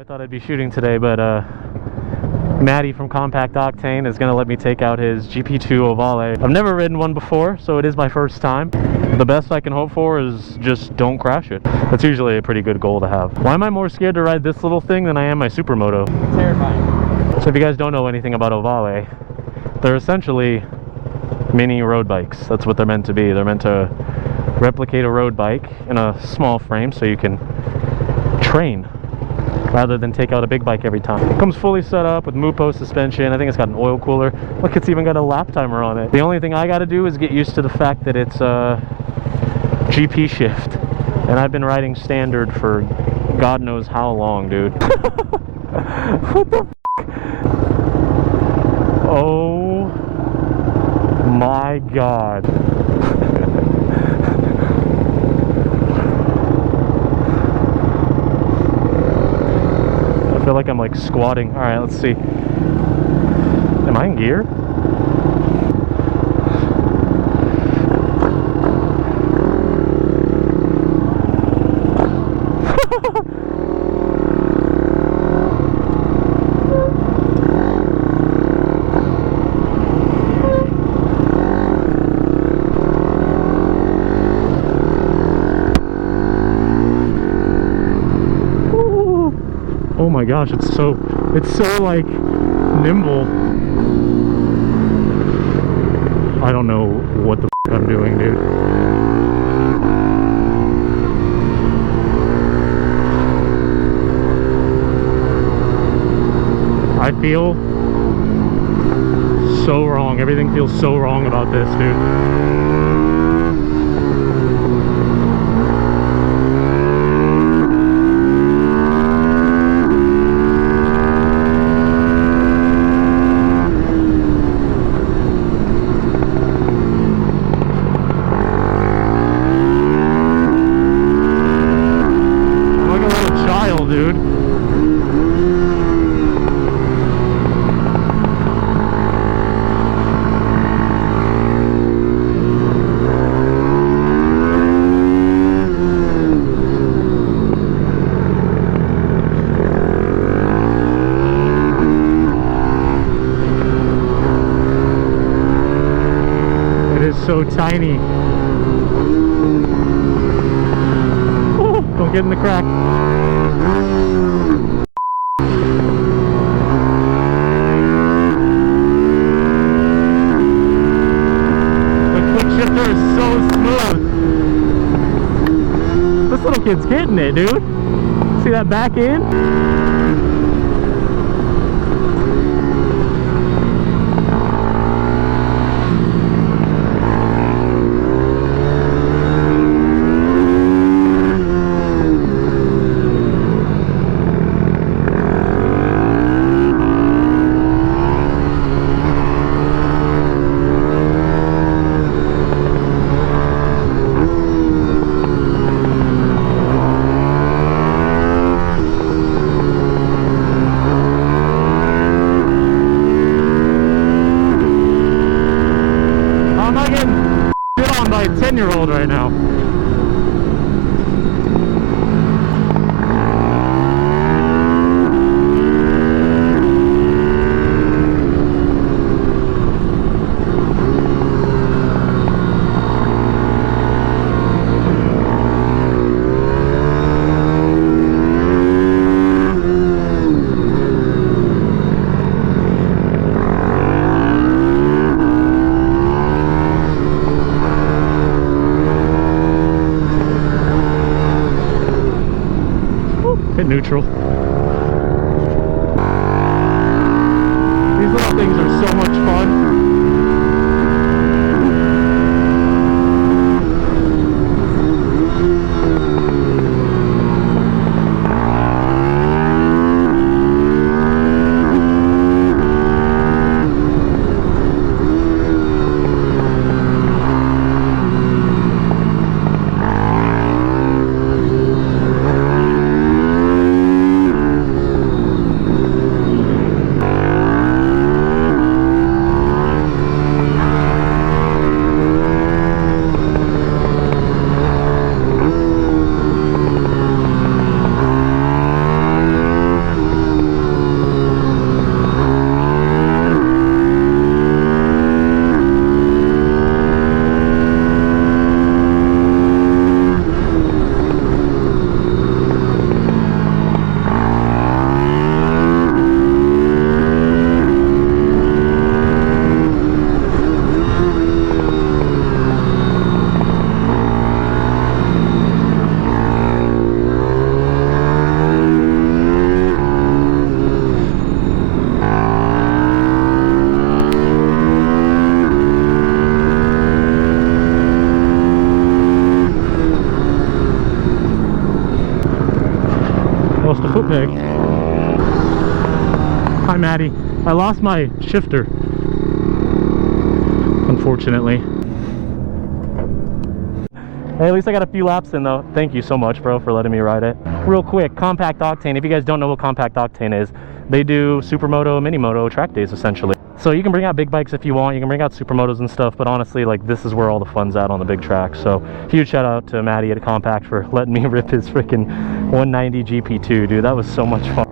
I thought I'd be shooting today, but Maddie from Compact Octane is going to let me take out his GP-2 Ohvale. I've never ridden one before, so it is my first time. The best I can hope for is just don't crash it. That's usually a pretty good goal to have. Why am I more scared to ride this little thing than I am my supermoto? Terrifying. So if you guys don't know anything about Ohvale, they're essentially mini road bikes. That's what they're meant to be. They're meant to replicate a road bike in a small frame so you can train rather than take out a big bike every time. It comes fully set up with moto suspension. I think it's got an oil cooler. Look, it's even got a lap timer on it. The only thing I got to do is get used to the fact that it's a GP shift, and I've been riding standard for God knows how long, dude. What the f***? Oh my God. I feel like I'm like squatting. All right, let's see. Am I in gear? Oh my gosh, it's so like nimble. I don't know what the f I'm doing, dude. I feel so wrong. Everything feels so wrong about this, dude. Dude. It is so tiny. Oh, don't get in the crack. This little kid's getting it, dude. See that back end? By a 10-year-old right now. Hit neutral. These little things are so much fun. Hi, Maddie. I lost my shifter, unfortunately. Hey, at least I got a few laps in though. Thank you so much, bro, for letting me ride it. Real quick, Compact Octane. If you guys don't know what Compact Octane is, they do supermoto, mini moto track days essentially. So you can bring out big bikes if you want, you can bring out supermotos and stuff, but honestly, like, this is where all the fun's at on the big track. So huge shout out to Maddie at Compact for letting me rip his freaking 190 GP-2, dude. That was so much fun.